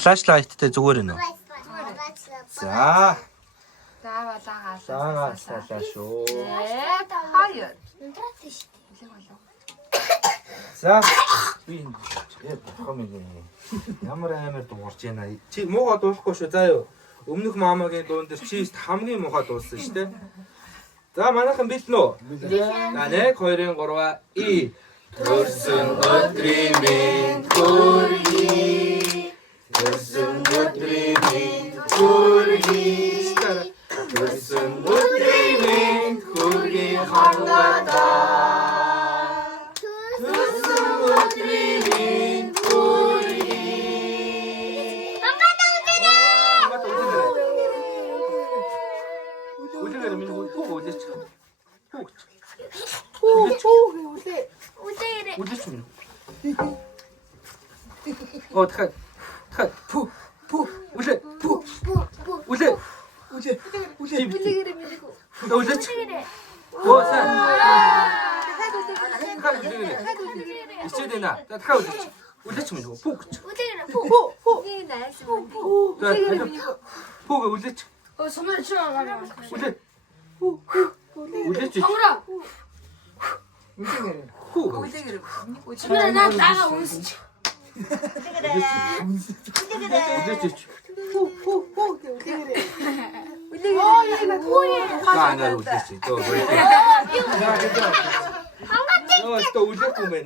Флашлайттай зүгээр нөө. За. Заавалаа Саалаа шүү. Хоёр. За. Би хомиг ямар амар дуурч яана. Чи муухай дуулахгүй шүү. За юу. Өмнөх маамагийн дуун дээр чи хамгийн муухай дуулсан шүү дээ. За манайхан бэлнэ үү? За 1 2 3 и төрсөн өдрийн минь хүргэе. Төрсөн өдрийн минь хүргэе. Төрсөн өдрийн минь хүргэе хангадаа. Төрсөн өдрийн минь хүргэе. Үлэгээр минь үлээч. Үлээч минь. Оо дахиад пу үлээ үлээ үлээч. Оо сайн. Ичээдэнэ. Дахиад үлээч. Үлээч минь пу. Пуг үлээч. Сумэр чаа. Үлээ. Үлээч. Пуг. Сумэр наа даага унсч. Үлээч. Үлээ. 또 울렸구만.